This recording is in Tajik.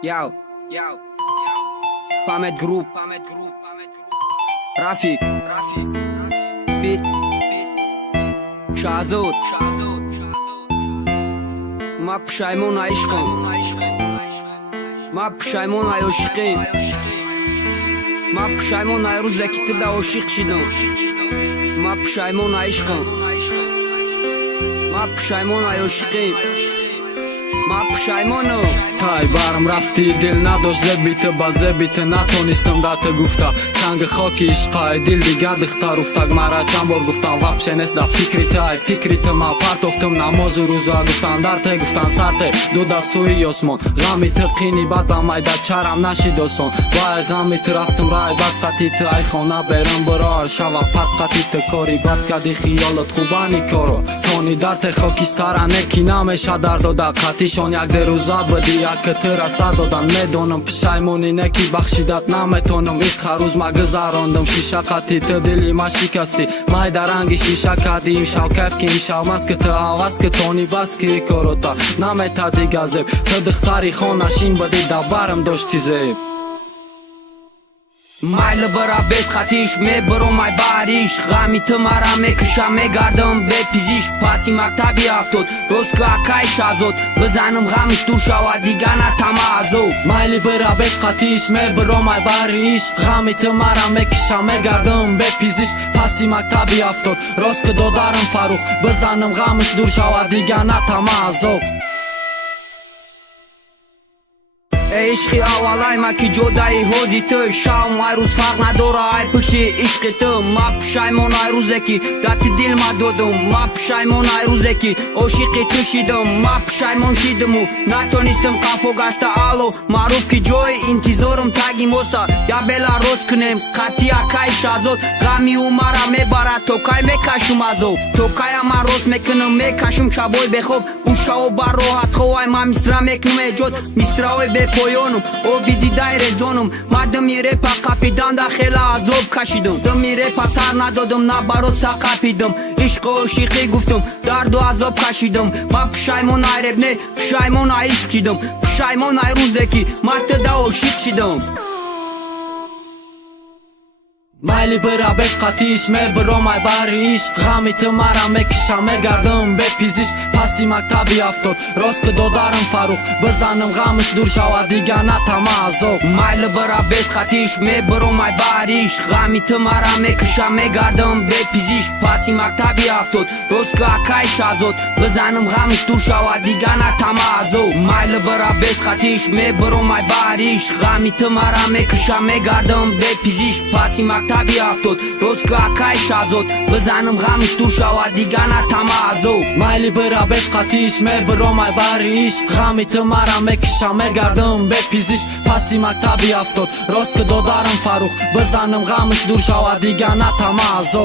Yo, Pamet Group, Rafik, Fit, Shazod, Ma pşaymon aşkım, Ma pşaymon ayoşiqim, Ma pşaymon ayru zekiti da oşiq şidum, Ma pşaymon aşkım, Ma pşaymon ayoşiqim, Ma pşaymono. Тай барм рафти дил надошт зебите ба зебите натонистам дата гуфта чанги хоки ишқай дил дига дихтар уфтаг мара чанд бор гуфтам вапше нест да фикрите ай фикрите ма партофтам намозу рӯза гуфтан дарте гуфтан сарте ду дастуи осмон ғамите қини бад ба майда чарам нашид осон вай ғамите рафтам рай бад қатите ай хона берам бирор шава пат қатите кори бад кади хиёлат хубани коро тони дарте хокистара неки намеша дардода қатишон як дерӯза бади که رسد دادن میدونم پشیمونی نکی بخشیدت نمیتونم ایک روز ما گذراندم شیشه قطی تو دلی ما شکستی مای درنگی شیشه کردی این شو کف که این شو مست که تو آواز که تونی بس که کارو تا نمیتا دیگه زیب تو دختری خونشین بدی دبرم داشتی زیب Mayli bira bez qatish me biro may barish g'ami timara me kisham me gardim be pizish pasi maktabi aftod roska kay shazod bizanim g'amish dur shavad digana tamazo mayli bira bez qatish me biro may barish g'ami timara me kisham me gardim be pizish pasi maktabi aftod roska dodarim farux bizanim g'amish dur shavad digana tamazo عشقی اولای ما که جدایی هودی تو شام ای روز فرق نداره ای پشتی عشق تو ما پشایمون ای روزه که دت دل ما دادم ما پشایمون ای روزه که عاشقی تو شیدم ما پشایمون شیدم و نتونستم قفو گشته آلو معروف که جای انتظارم تگی مستا یا بلا روز کنیم قطی اکای شازد غمی او مرا میبره تو کای میکشم ازو تو کای ما روز میکنم میکشم شبای بخوب او شاو بر راحت خواه ما مصرا میکنم جد مصراوی به پایانم او بیدی دای رزانم مادم میره پا قپیدن دا خیلی عذاب کشیدم دم میره پا سر ندادم نه برات سقپیدم عشق و عشقی گفتم درد و عذاب کشیدم ما پشایمون ایرب نه پشایمون عشق شیدم پشایمون ای روزه که ما تدا عاشق شیدم mayli bira bez qatish me biro may barish g'ami timara me kisham me gardim be pizish pasi maktabi aftod rost ke dodarim farux bizanim g'amish dur shavad diga natamazo mayli bira bez qatish me biro may barish g'ami timara me kisham me gardim be pizish pasi maktabi aftod rost ke akay shazod bizanim g'amish dur shavad diga natamazo mayli bira bez qatish me biro may barish g'ami timara me kisham me gardim be pizish pasi tabi aftod roska akay shazod bizanim g'amish dur shavad diga natamazo mayli bira bez qatish me biro may barish g'ami timara me kisham me gardim be pizish pasi maktabi aftod rost ke dodarim farux bizanim g'amish dur shavad diga natamazo